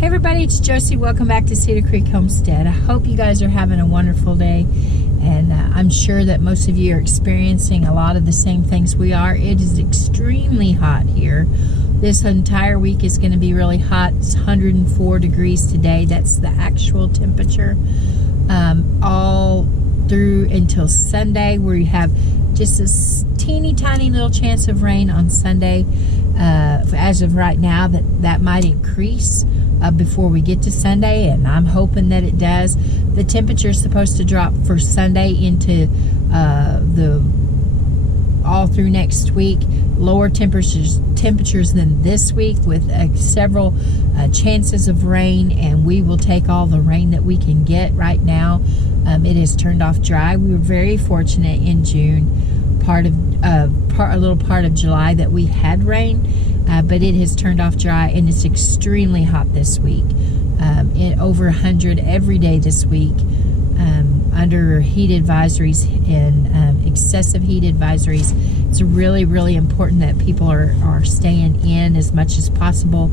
Hey everybody, it's Josie. Welcome back to Cedar Creek Homestead. I hope you guys are having a wonderful day, and I'm sure that most of you are experiencing a lot of the same things we are. It is extremely hot here. This entire week is going to be really hot. It's 104 degrees today. That's the actual temperature. All through until Sunday, where you have just a teeny tiny little chance of rain on Sunday. As of right now, that might increase before we get to Sunday, and I'm hoping that it does. The temperature is supposed to drop for Sunday into all through next week. Lower temperatures than this week, with several chances of rain, and we will take all the rain that we can get right now. It has turned off dry. We were very fortunate in June, a little part of July, that we had rain, but it has turned off dry, and it's extremely hot this week. Over 100 every day this week, under heat advisories and excessive heat advisories. It's really, really important that people are staying in as much as possible,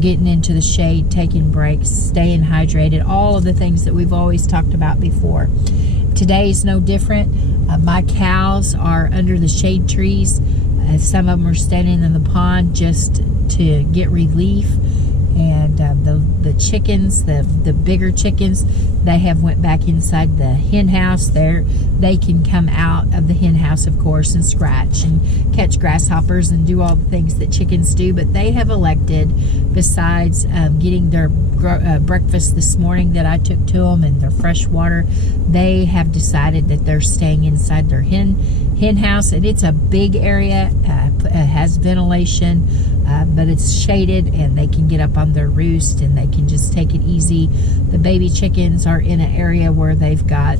getting into the shade, taking breaks, staying hydrated, all of the things that we've always talked about before. Today is no different. My cows are under the shade trees. Some of them are standing in the pond just to get relief. And the chickens, the bigger chickens, they have went back inside the hen house. They can come out of the hen house, of course, and scratch and catch grasshoppers and do all the things that chickens do. But they have elected, besides getting their breakfast this morning that I took to them, and their fresh water, they have decided that they're staying inside their hen house. And it's a big area. It has ventilation, but it's shaded, and they can get up on their roost and they can just take it easy. The baby chickens are in an area where they've got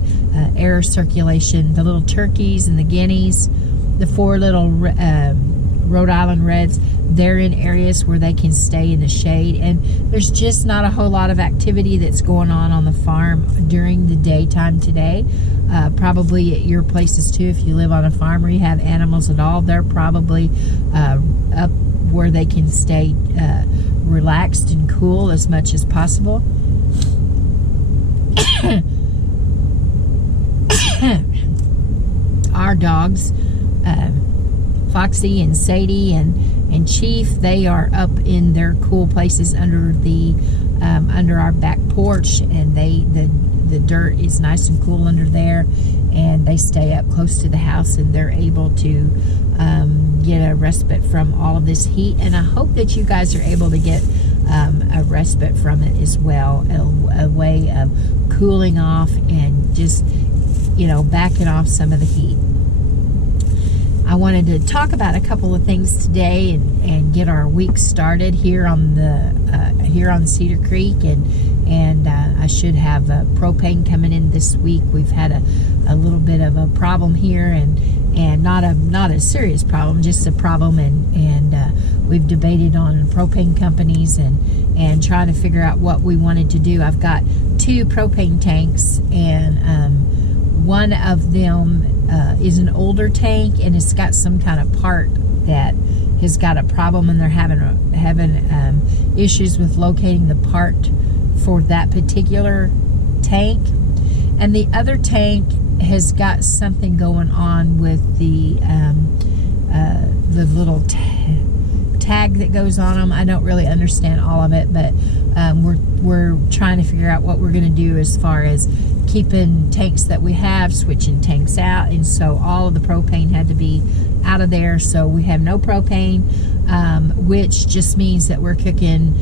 air circulation. The little turkeys and the guineas, the 4 little Rhode Island Reds, they're in areas where they can stay in the shade. And there's just not a whole lot of activity that's going on the farm during the daytime today. Probably at your places too, if you live on a farm or you have animals at all, they're probably up where they can stay relaxed and cool as much as possible. Our dogs, Foxy and Sadie and Chief, they are up in their cool places under our back porch, and the dirt is nice and cool under there, and they stay up close to the house, and they're able to get a respite from all of this heat. And I hope that you guys are able to get a respite from it as well, a way of cooling off and just, backing off some of the heat. I wanted to talk about a couple of things today and get our week started here on Cedar Creek, and I should have propane coming in this week. We've had a little bit of a problem here, and not a serious problem, just a problem, and we've debated on propane companies and trying to figure out what we wanted to do. I've got 2 propane tanks, and one of them is an older tank, and it's got some kind of part that has got a problem, and they're having issues with locating the part for that particular tank. And the other tank has got something going on with the little tag that goes on them. I don't really understand all of it, but we're trying to figure out what we're going to do as far as keeping tanks that we have, switching tanks out. And so all of the propane had to be out of there, so we have no propane, which just means that we're cooking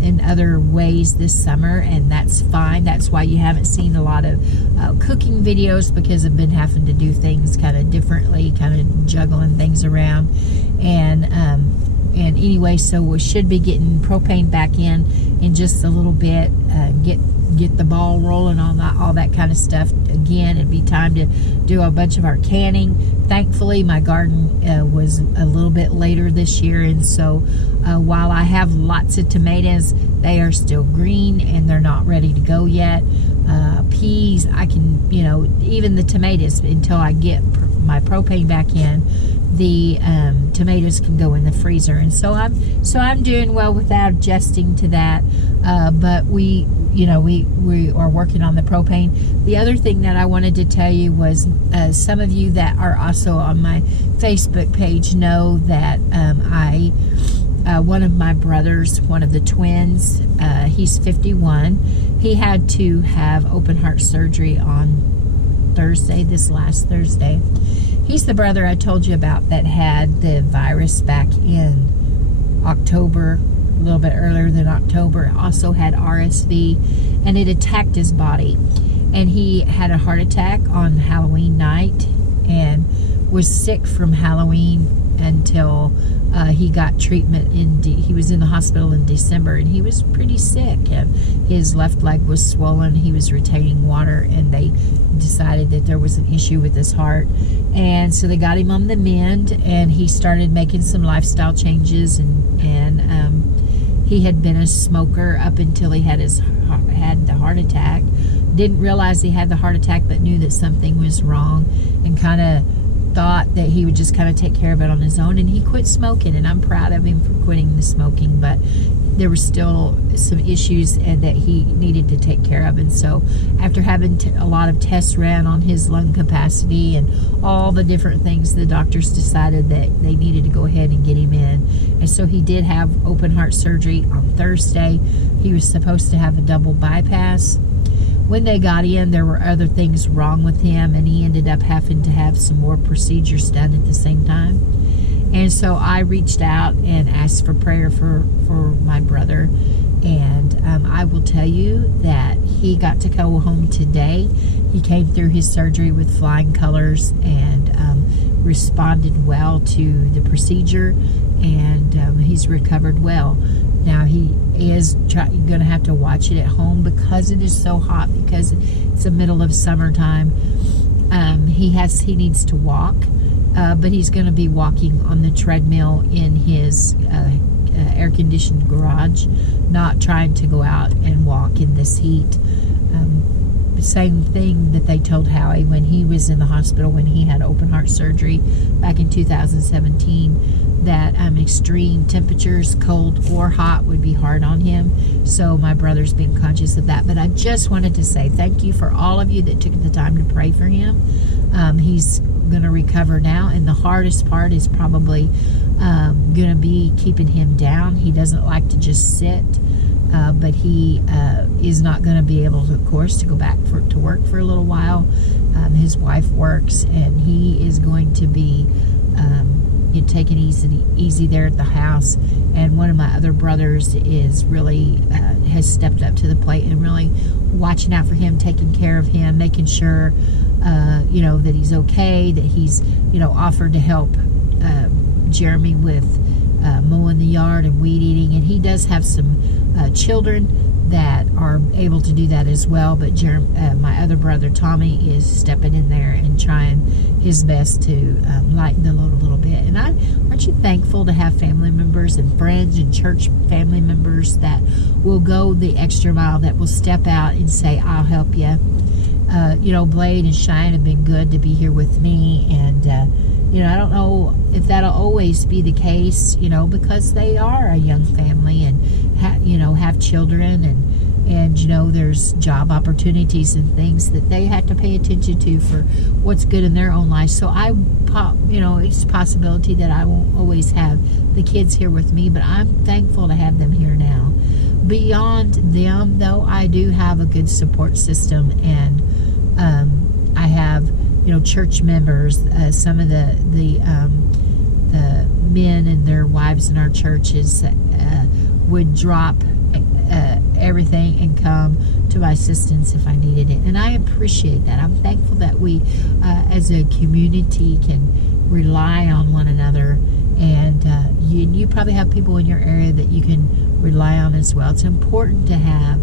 in other ways this summer, and that's fine. That's why you haven't seen a lot of cooking videos, because I've been having to do things kind of differently, kind of juggling things around. And anyway, so we should be getting propane back in just a little bit, get the ball rolling on all that kind of stuff again. It'd be time to do a bunch of our canning. Thankfully, my garden was a little bit later this year, and so while I have lots of tomatoes, they are still green and they're not ready to go yet. Peas, I can, even the tomatoes, until I get my propane back in, the tomatoes can go in the freezer. And so I'm doing well without adjusting to that. But we are working on the propane. The other thing that I wanted to tell you was some of you that are also on my Facebook page know that one of my brothers, one of the twins, he's 51. He had to have open heart surgery on Thursday, this last Thursday. He's the brother I told you about that had the virus back in October, a little bit earlier than October. Also had RSV, and it attacked his body. And he had a heart attack on Halloween night and was sick from Halloween until he got treatment. He was in the hospital in December, and he was pretty sick. And his left leg was swollen. He was retaining water, and they decided that there was an issue with his heart. And so they got him on the mend, and he started making some lifestyle changes. And he had been a smoker up until he had the heart attack. Didn't realize he had the heart attack, but knew that something was wrong, and kind of thought that he would just kind of take care of it on his own. And he quit smoking, and I'm proud of him for quitting the smoking, but there were still some issues that he needed to take care of. And so after having a lot of tests ran on his lung capacity and all the different things, the doctors decided that they needed to go ahead and get him in. And so he did have open heart surgery on Thursday. He was supposed to have a double bypass. When they got in, there were other things wrong with him, and he ended up having to have some more procedures done at the same time. And so I reached out and asked for prayer for my brother. And I will tell you that he got to go home today. He came through his surgery with flying colors and responded well to the procedure, and he's recovered well. Now he is going to have to watch it at home because it is so hot, because it's the middle of summertime. He needs to walk, but he's going to be walking on the treadmill in his air-conditioned garage, not trying to go out and walk in this heat. Same thing that they told Howie when he was in the hospital when he had open heart surgery back in 2017, that extreme temperatures, cold or hot, would be hard on him. So my brother's been conscious of that. But I just wanted to say thank you for all of you that took the time to pray for him. He's going to recover now, and the hardest part is probably going to be keeping him down. He doesn't like to just sit. But he is not going to be able to, of course, to go back to work for a little while. His wife works, and he is going to be taking easy there at the house. And one of my other brothers is really has stepped up to the plate and really watching out for him, taking care of him, making sure that he's okay, that he's offered to help Jeremy with mowing the yard and weed eating. And he does have some children that are able to do that as well, but my other brother Tommy is stepping in there and trying his best to lighten the load a little bit. And aren't you thankful to have family members and friends and church family members that will go the extra mile, that will step out and say, I'll help you. Blade and Shine have been good to be here with me, and I don't know if that'll always be the case, because they are a young family and have children, and there's job opportunities and things that they have to pay attention to for what's good in their own life. So it's a possibility that I won't always have the kids here with me, but I'm thankful to have them here now. Beyond them, though, I do have a good support system, and I have church members. Some of the men and their wives in our churches would drop everything and come to my assistance if I needed it, and I appreciate that. I'm thankful that we as a community can rely on one another, and you probably have people in your area that you can rely on as well. It's important to have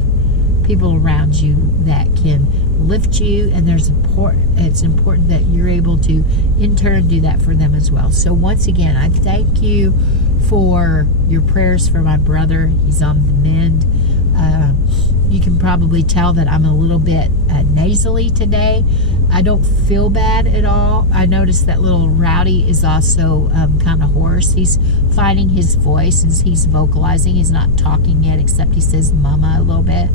people around you that can lift you, and it's important that you're able to in turn do that for them as well. So once again, I thank you for your prayers for my brother. He's on the mend. you can probably tell that I'm a little bit nasally today. I don't feel bad at all. I noticed that little Rowdy is also kind of hoarse. He's finding his voice and he's vocalizing. He's not talking yet, except he says mama a little bit.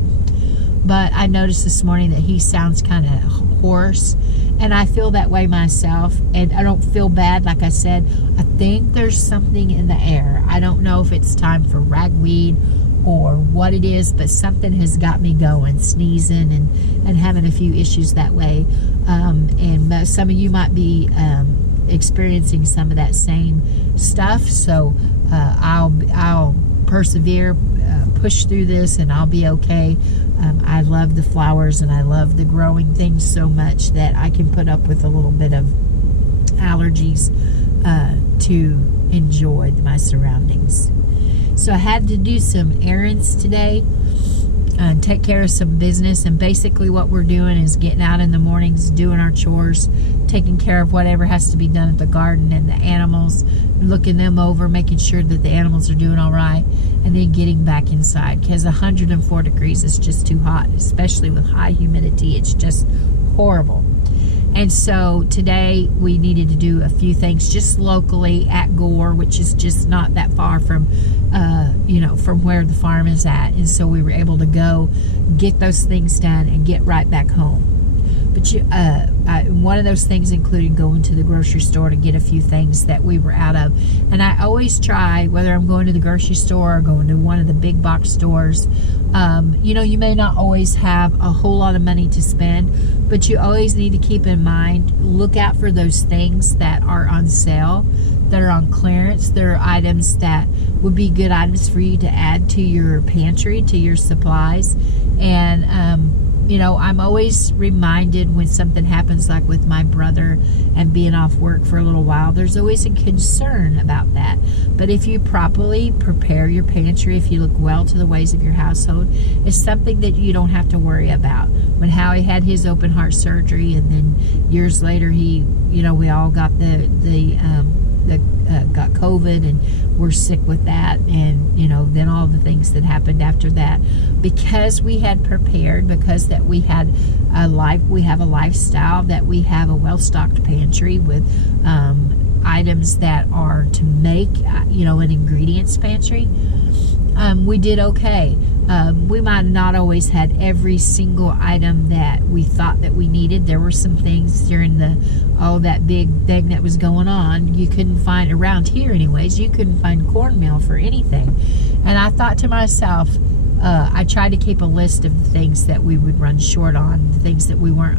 But I noticed this morning that he sounds kind of hoarse, and I feel that way myself, and I don't feel bad. Like I said, I think there's something in the air. I don't know if it's time for ragweed or what it is, but something has got me going, sneezing and having a few issues that way. And some of you might be experiencing some of that same stuff, so I'll persevere, push through this, and I'll be okay. I love the flowers and I love the growing things so much that I can put up with a little bit of allergies to enjoy my surroundings. So I had to do some errands today and take care of some business, and basically what we're doing is getting out in the mornings, doing our chores, taking care of whatever has to be done at the garden and the animals, looking them over, making sure that the animals are doing all right, and then getting back inside, because 104 degrees is just too hot, especially with high humidity. It's just horrible. And so today we needed to do a few things just locally at Gore, which is just not that far from from where the farm is at. And so we were able to go get those things done and get right back home. But one of those things included going to the grocery store to get a few things that we were out of. And I always try, whether I'm going to the grocery store or going to one of the big box stores, you may not always have a whole lot of money to spend, but you always need to keep in mind, look out for those things that are on sale, that are on clearance. There are items that would be good items for you to add to your pantry, to your supplies. And I'm always reminded when something happens, like with my brother and being off work for a little while, there's always a concern about that. But if you properly prepare your pantry, if you look well to the ways of your household, it's something that you don't have to worry about. When Howie had his open heart surgery, and then years later we all got got COVID, and we're sick with that, and then all the things that happened after that, because we had prepared, because that we have a lifestyle, that we have a well-stocked pantry with items that are to make an ingredients pantry. We did okay. We might not always had every single item that we thought that we needed. There were some things during that big thing that was going on, you couldn't find around here anyways. You couldn't find cornmeal for anything. And I thought to myself, I tried to keep a list of the things that we would run short on, the things that we weren't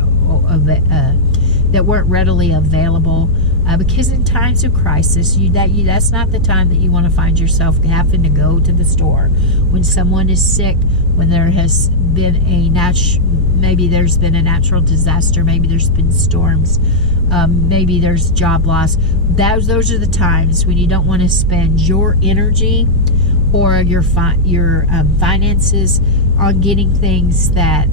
readily available, because in times of crisis, that's not the time that you want to find yourself having to go to the store. When someone is sick, when there has been maybe there's been a natural disaster, maybe there's been storms, maybe there's job loss. Those are the times when you don't want to spend your energy or your finances on getting things that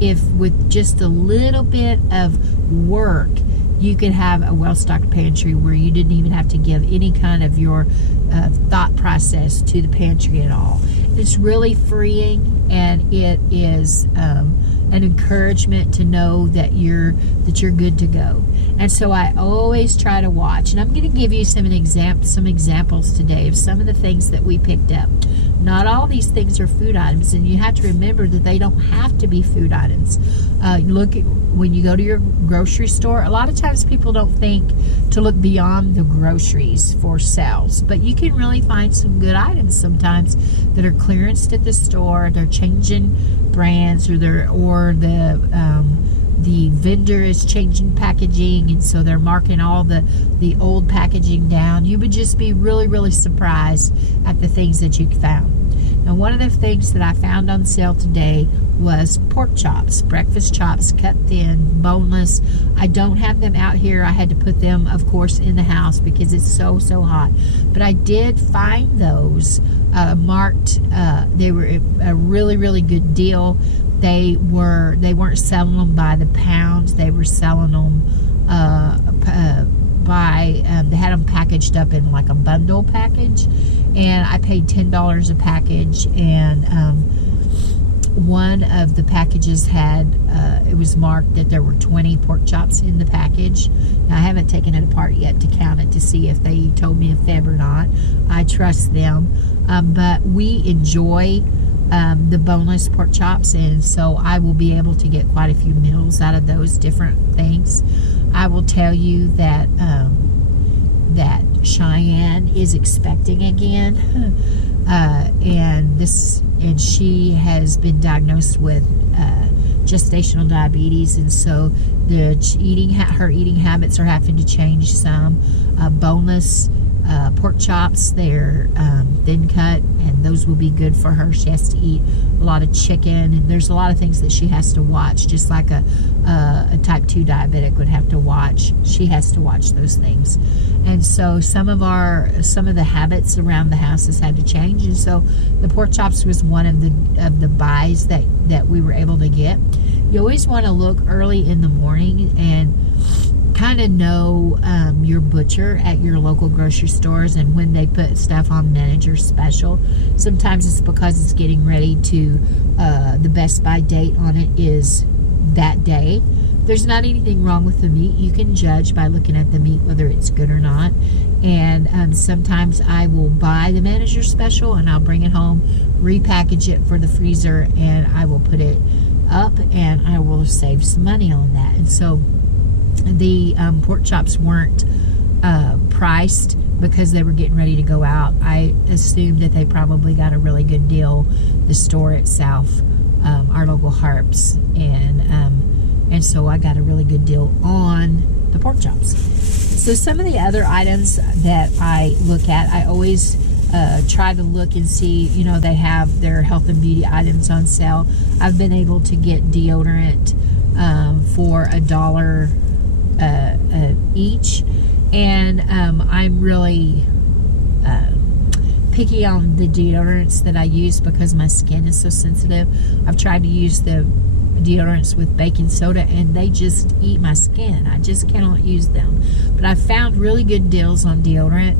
if with just a little bit of work, you could have a well-stocked pantry where you didn't even have to give any kind of your thought process to the pantry at all. It's really freeing, and it is an encouragement to know that you're good to go. And so I always try to watch, and I'm going to give you some examples today of some of the things that we picked up. Not all these things are food items, and you have to remember that they don't have to be food items. When you go to your grocery store, a lot of times people don't think to look beyond the groceries for sales, but you can really find some good items sometimes that are clearanced at the store. They're changing brands, or the vendor is changing packaging, and so they're marking all the old packaging down. You would just be really, really surprised at the things that you found. Now, one of the things that I found on sale today was pork chops, breakfast chops, cut thin, boneless. I don't have them out here. I had to put them, of course, in the house because it's so hot. But I did find those marked. They were a really, really good deal. They weren't selling them by the pound. They were selling them they had them packaged up in like a bundle package, and I paid $10 a package, and one of the packages had, it was marked that there were 20 pork chops in the package. Now, I haven't taken it apart yet to count it to see if they told me a fib or not. I trust them. But we enjoy the boneless pork chops, and so I will be able to get quite a few meals out of those different things. I will tell you that that Cheyenne is expecting again, and she has been diagnosed with gestational diabetes, and so her eating habits are having to change some. Boneless pork chops, they're thin cut, and those will be good for her. She has to eat a lot of chicken, and there's a lot of things that she has to watch, just like a type 2 diabetic would have to watch. She has to watch those things, and so some of the habits around the house has had to change, and so the pork chops was one of the buys that we were able to get. You always want to look early in the morning and kind of know your butcher at your local grocery stores, and when they put stuff on manager special. Sometimes it's because it's getting ready to the best by date on it is that day. There's not anything wrong with the meat. You can judge by looking at the meat whether it's good or not. And sometimes I will buy the manager special and I'll bring it home, repackage it for the freezer, and I will put it up, and I will save some money on that. And so the pork chops weren't priced because they were getting ready to go out. I assumed that they probably got a really good deal, the store itself, our local Harps, and so I got a really good deal on the pork chops. So some of the other items that I look at, I always try to look and see, they have their health and beauty items on sale. I've been able to get deodorant for $1 each, and I'm really picky on the deodorants that I use because my skin is so sensitive. I've tried to use the deodorants with baking soda, and they just eat my skin. I just cannot use them. But I found really good deals on deodorant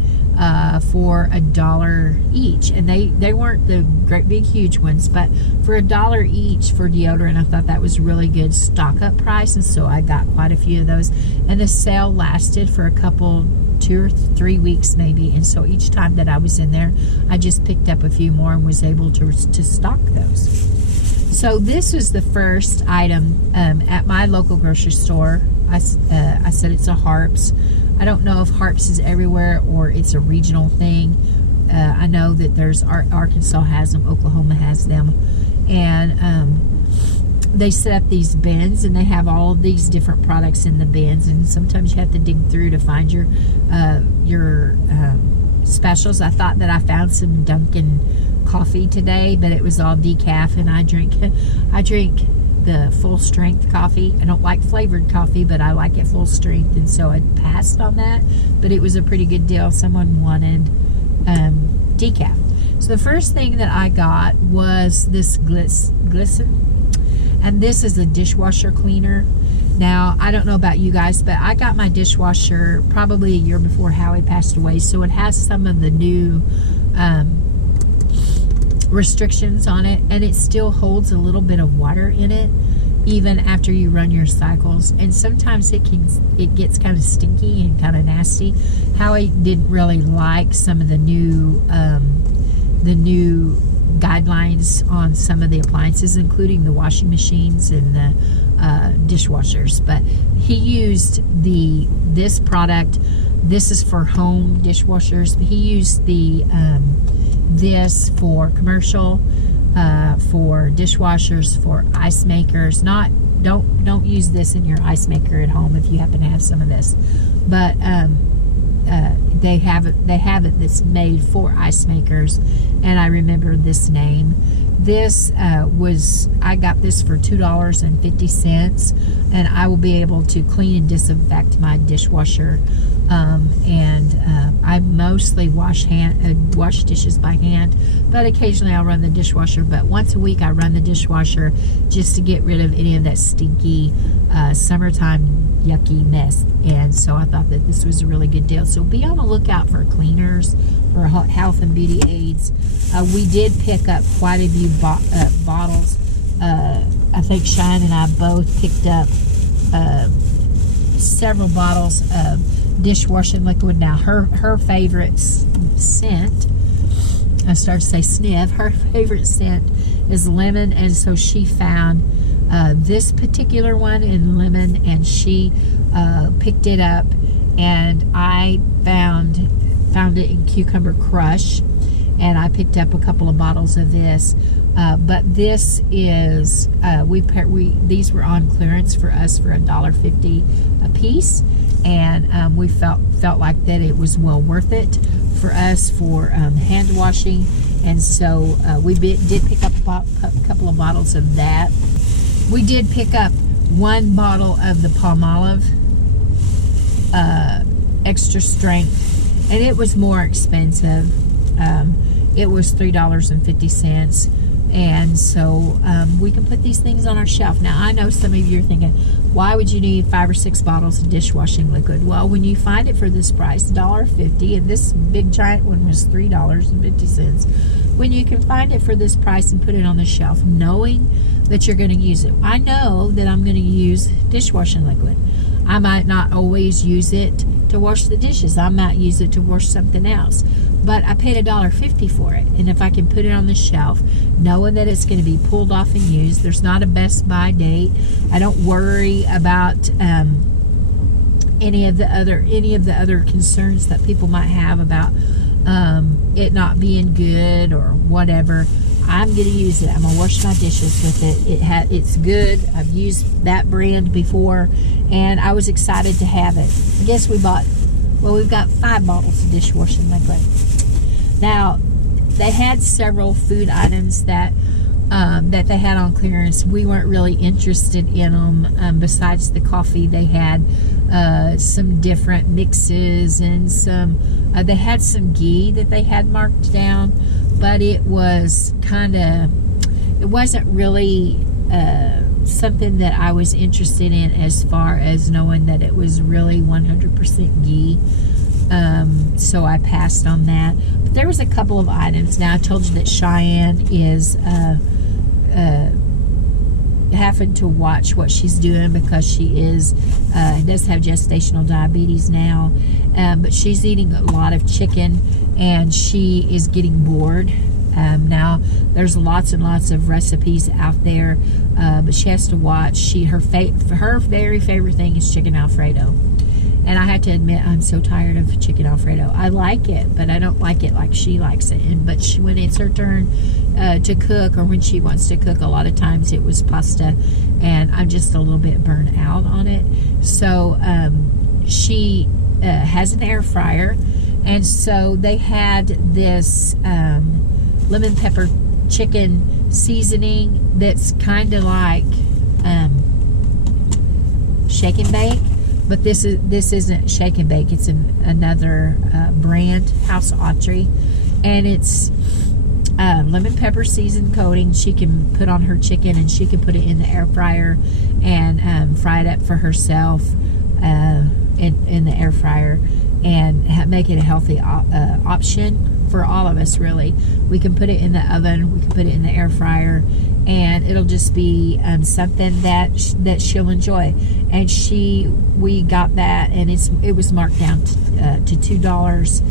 for $1 each, and they weren't the great big huge ones, but for $1 each for deodorant, I thought that was really good stock up price, and so I got quite a few of those, and the sale lasted for a couple, 2 or 3 weeks maybe, and so each time that I was in there, I just picked up a few more and was able to stock those. So this was the first item at my local grocery store. I said it's a Harps. I don't know if Harps is everywhere or it's a regional thing. I know that there's Arkansas has them, Oklahoma has them, and they set up these bins, and they have all of these different products in the bins, and sometimes you have to dig through to find your specials. I thought that I found some Dunkin' coffee today, but it was all decaf, and I drink the full strength coffee. I don't like flavored coffee, but I like it full strength, and so I passed on that, but it was a pretty good deal. Someone wanted decaf. So the first thing that I got was this Glisten, and this is a dishwasher cleaner. Now, I don't know about you guys, but I got my dishwasher probably a year before Howie passed away, so it has some of the new restrictions on it, and it still holds a little bit of water in it even after you run your cycles, and sometimes it gets kind of stinky and kind of nasty. Howie didn't really like some of the new guidelines on some of the appliances, including the washing machines and the dishwashers, but he used this product. This is for home dishwashers. He used this for commercial, for dishwashers, for ice makers. Don't use this in your ice maker at home if you happen to have some of this, but they have it that's made for ice makers, and I remember this name. This I got this for $2.50, and I will be able to clean and disinfect my dishwasher. I mostly wash dishes by hand, but occasionally I'll run the dishwasher. But once a week I run the dishwasher just to get rid of any of that stinky summertime yucky mess. And so I thought that this was a really good deal. So be on the lookout for cleaners, for health and beauty aids. We did pick up quite a few bottles I think Cheyenne and I both picked up several bottles of dishwashing liquid. Now her favorite scent, I started to say sniff, her favorite scent is lemon, and so she found this particular one in lemon, and she picked it up, and I found it in cucumber crush, and I picked up a couple of bottles of this. But this is these were on clearance for us for $1.50 a piece, and we felt like that it was well worth it for us for hand washing, and so we did pick up a couple of bottles of that. We did pick up one bottle of the Palmolive extra strength, and it was more expensive. It was $3.50. And so we can put these things on our shelf. Now, I know some of you are thinking, why would you need 5 or 6 bottles of dishwashing liquid? Well, when you find it for this price, $1.50, and this big giant one was $3.50, when you can find it for this price and put it on the shelf, knowing that you're going to use it. I know that I'm going to use dishwashing liquid. I might not always use it to wash the dishes. I might use it to wash something else. But I paid $1.50 for it. And if I can put it on the shelf, knowing that it's going to be pulled off and used, there's not a best by date. I don't worry about any of the other concerns that people might have about it not being good or whatever. I'm going to use it. I'm going to wash my dishes with it. It's good. I've used that brand before, and I was excited to have it. I guess we've got 5 bottles of dishwashing liquid. Now, they had several food items that they had on clearance. We weren't really interested in them. Besides the coffee, they had some different mixes and they had some ghee that they had marked down, but it wasn't really something that I was interested in as far as knowing that it was really 100% ghee. So I passed on that. But there was a couple of items. Now, I told you that Cheyenne is having to watch what she's doing because she does have gestational diabetes now, but she's eating a lot of chicken, and she is getting bored. Now, there's lots and lots of recipes out there, but she has to watch. Her very favorite thing is chicken Alfredo. And I have to admit, I'm so tired of chicken Alfredo. I like it, but I don't like it like she likes it. But when it's her turn to cook, or when she wants to cook, a lot of times it was pasta, and I'm just a little bit burnt out on it. So she has an air fryer, and so they had this lemon pepper chicken seasoning that's kind of like shake and bake. But this isn't shake and bake. It's another brand, House Autry, and it's lemon pepper seasoned coating. She can put on her chicken, and she can put it in the air fryer and fry it up for herself in the air fryer, and make it a healthy option for all of us. Really, we can put it in the oven. We can put it in the air fryer, and it'll just be something that she'll enjoy. And we got that, and it was marked down to $2.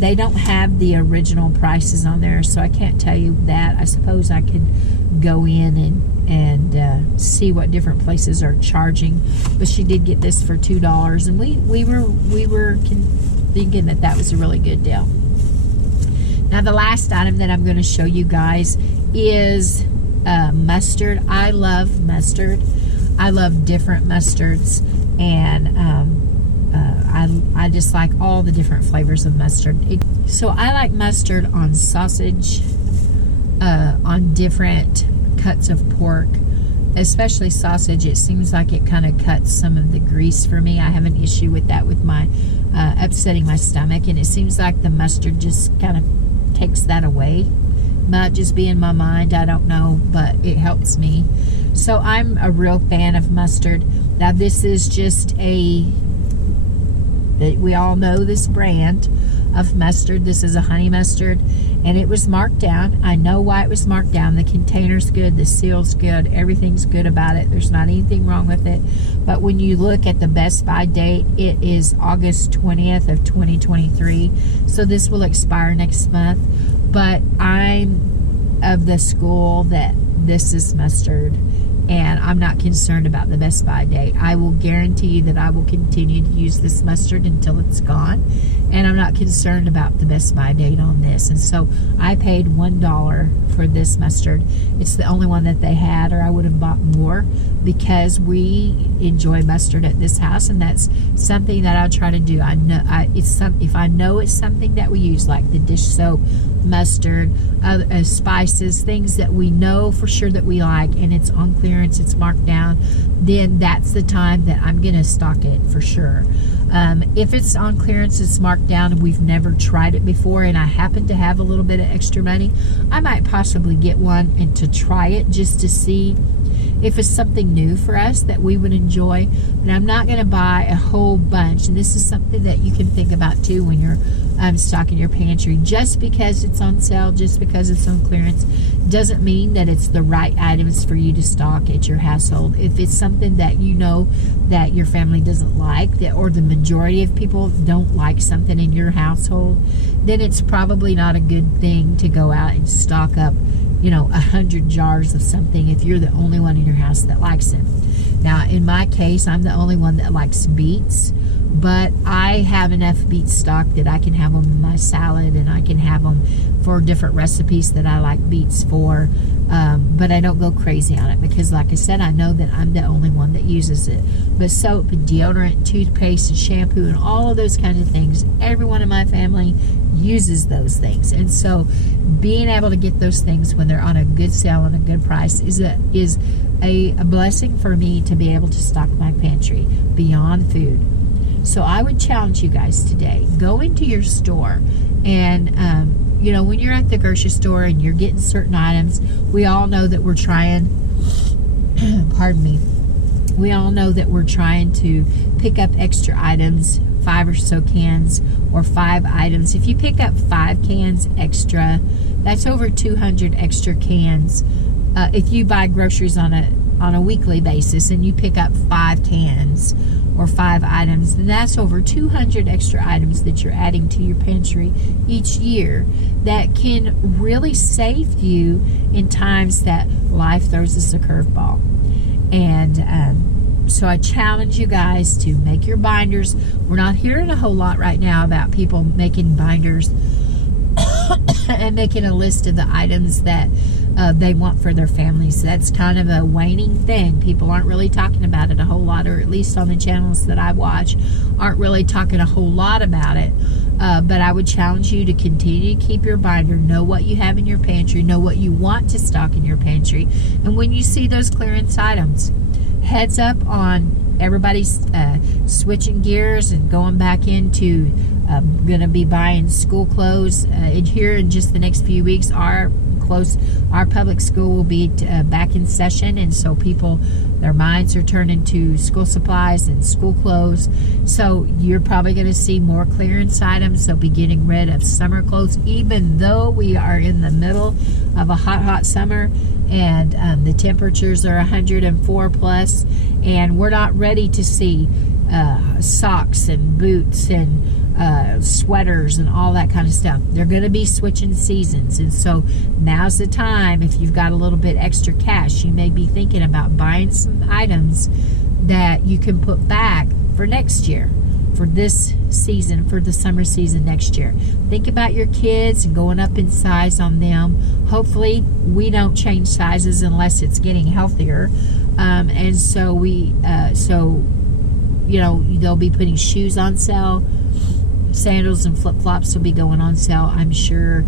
They don't have the original prices on there, so I can't tell you that. I suppose I could go in and see what different places are charging, but she did get this for $2, and we were thinking that was a really good deal. Now, the last item that I'm going to show you guys is mustard. I love mustard. I love different mustards, and I just like all the different flavors of mustard. So I like mustard on sausage, on different cuts of pork, especially sausage. It seems like it kind of cuts some of the grease for me. I have an issue with that, with my upsetting my stomach, and it seems like the mustard just kind of takes that away. Might just be in my mind, I don't know, but it helps me. So I'm a real fan of mustard. Now, this is just we all know this brand. of mustard. This is a honey mustard, and it was marked down. I know why it was marked down. The container's good, the seal's good, everything's good about it. There's not anything wrong with it. But when you look at the Best By date, it is August 20th of 2023. So this will expire next month. But I'm of the school that this is mustard, and I'm not concerned about the Best By date. I will guarantee you that I will continue to use this mustard until it's gone, and I'm not concerned about the Best By date on this. And so I paid $1 for this mustard. It's the only one that they had, or I would have bought more, because we enjoy mustard at this house, and that's something that I try to do. I know if I know it's something that we use, like the dish soap, mustard, spices, things that we know for sure that we like, and it's on clearance, it's marked down, then that's the time that I'm gonna stock it for sure. If it's on clearance, it's marked down, and we've never tried it before, and I happen to have a little bit of extra money, I might possibly get one and to try it just to see if it's something new for us that we would enjoy. But I'm not going to buy a whole bunch, and this is something that you can think about too when you're stocking your pantry. Just because it's on sale, just because it's on clearance, doesn't mean that it's the right items for you to stock at your household. If it's something that you know that your family doesn't like, or the majority of people don't like something in your household, then it's probably not a good thing to go out and stock up 100 jars of something if you're the only one in your house that likes it. Now, in my case, I'm the only one that likes beets, but I have enough beet stock that I can have them in my salad, and I can have them for different recipes that I like beets for, but I don't go crazy on it because, like I said, I know that I'm the only one that uses it. But soap and deodorant, toothpaste and shampoo and all of those kinds of things, everyone in my family uses those things. And so being able to get those things when they're on a good sale and a good price is a blessing for me to be able to stock my pantry beyond food. So I would challenge you guys today, go into your store and when you're at the grocery store and you're getting certain items, we all know that we're trying pardon me, we all know that we're trying to pick up extra items, 5 or so cans or 5 items. If you pick up 5 cans extra, that's over 200 extra cans. If you buy groceries on a weekly basis and you pick up 5 cans or 5 items, then that's over 200 extra items that you're adding to your pantry each year that can really save you in times that life throws us a curveball. And so I challenge you guys to make your binders. We're not hearing a whole lot right now about people making binders and making a list of the items that they want for their families. That's kind of a waning thing. People aren't really talking about it a whole lot, or at least on the channels that I watch, aren't really talking a whole lot about it. But I would challenge you to continue to keep your binder, know what you have in your pantry, know what you want to stock in your pantry. And when you see those clearance items, heads up on everybody's switching gears and going back into going to be buying school clothes. Here in just the next few weeks, our public school will be back in session, and so their minds are turning to school supplies and school clothes. So you're probably going to see more clearance items. They'll be getting rid of summer clothes, even though we are in the middle of a hot summer, and the temperatures are 104 plus, and we're not ready to see socks and boots and sweaters and all that kind of stuff. They're going to be switching seasons, and so now's the time. If you've got a little bit extra cash, you may be thinking about buying some items that you can put back for next year, for this season, for the summer season next year. Think about your kids and going up in size on them. Hopefully we don't change sizes unless it's getting healthier, and so they'll be putting shoes on sale. Sandals and flip-flops will be going on sale, I'm sure.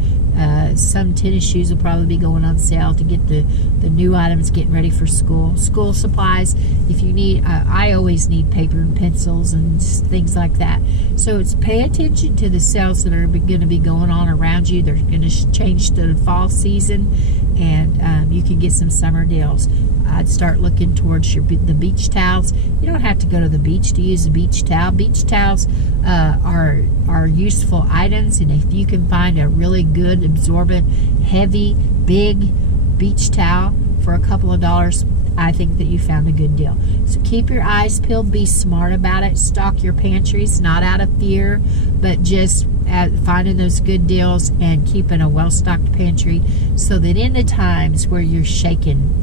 Some tennis shoes will probably be going on sale to get the new items getting ready for school. School supplies, if you need, I always need paper and pencils and things like that. So it's pay attention to the sales that are going to be going on around you. They're going to change to the fall season, and you can get some summer deals. I'd start looking towards the beach towels. You don't have to go to the beach to use a beach towel. Beach towels are useful items, and if you can find a really good, absorbent, heavy, big beach towel for a couple of dollars, I think that you found a good deal. So keep your eyes peeled. Be smart about it. Stock your pantries, not out of fear, but just finding those good deals and keeping a well-stocked pantry so that in the times where you're shaken,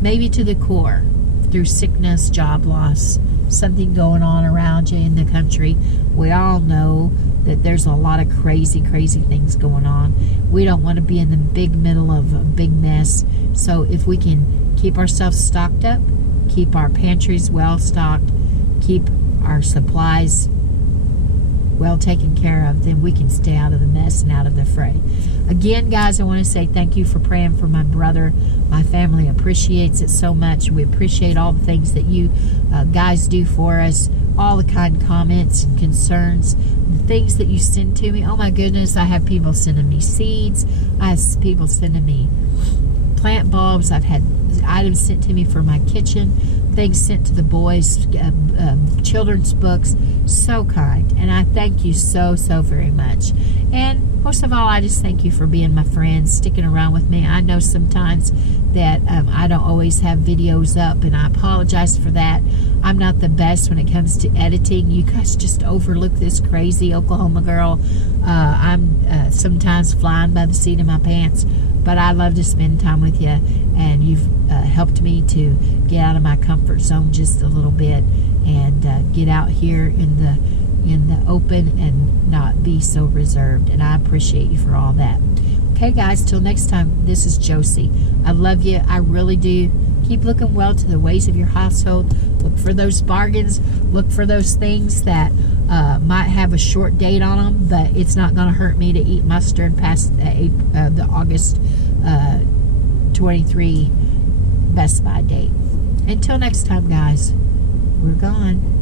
maybe to the core, through sickness, job loss, something going on around you in the country, we all know that there's a lot of crazy things going on. We don't want to be in the big middle of a big mess. So if we can keep ourselves stocked up, keep our pantries well stocked, keep our supplies well taken care of, then we can stay out of the mess and out of the fray. Again, guys, I want to say thank you for praying for my brother. My family appreciates it so much. We appreciate all the things that you guys do for us, all the kind comments and concerns, the things that you send to me. Oh my goodness, I have people sending me seeds. I have people sending me plant bulbs. I've had items sent to me for my kitchen, things sent to the boys, children's books. So kind, and I thank you so very much. And most of all, I just thank you for being my friend, sticking around with me. I know sometimes that I don't always have videos up, and I apologize for that. I'm not the best when it comes to editing. You guys just overlook this crazy Oklahoma girl. I'm sometimes flying by the seat of my pants, but I love to spend time with you, and you've helped me to get out of my comfort zone just a little bit and get out here in the open and not be so reserved. And I appreciate you for all that. Okay, guys, till next time, this is Josie. I love you. I really do. Keep looking well to the ways of your household. Look for those bargains. Look for those things that might have a short date on them, but it's not going to hurt me to eat mustard past the August 23 Best Buy date. Until next time, guys, we're gone.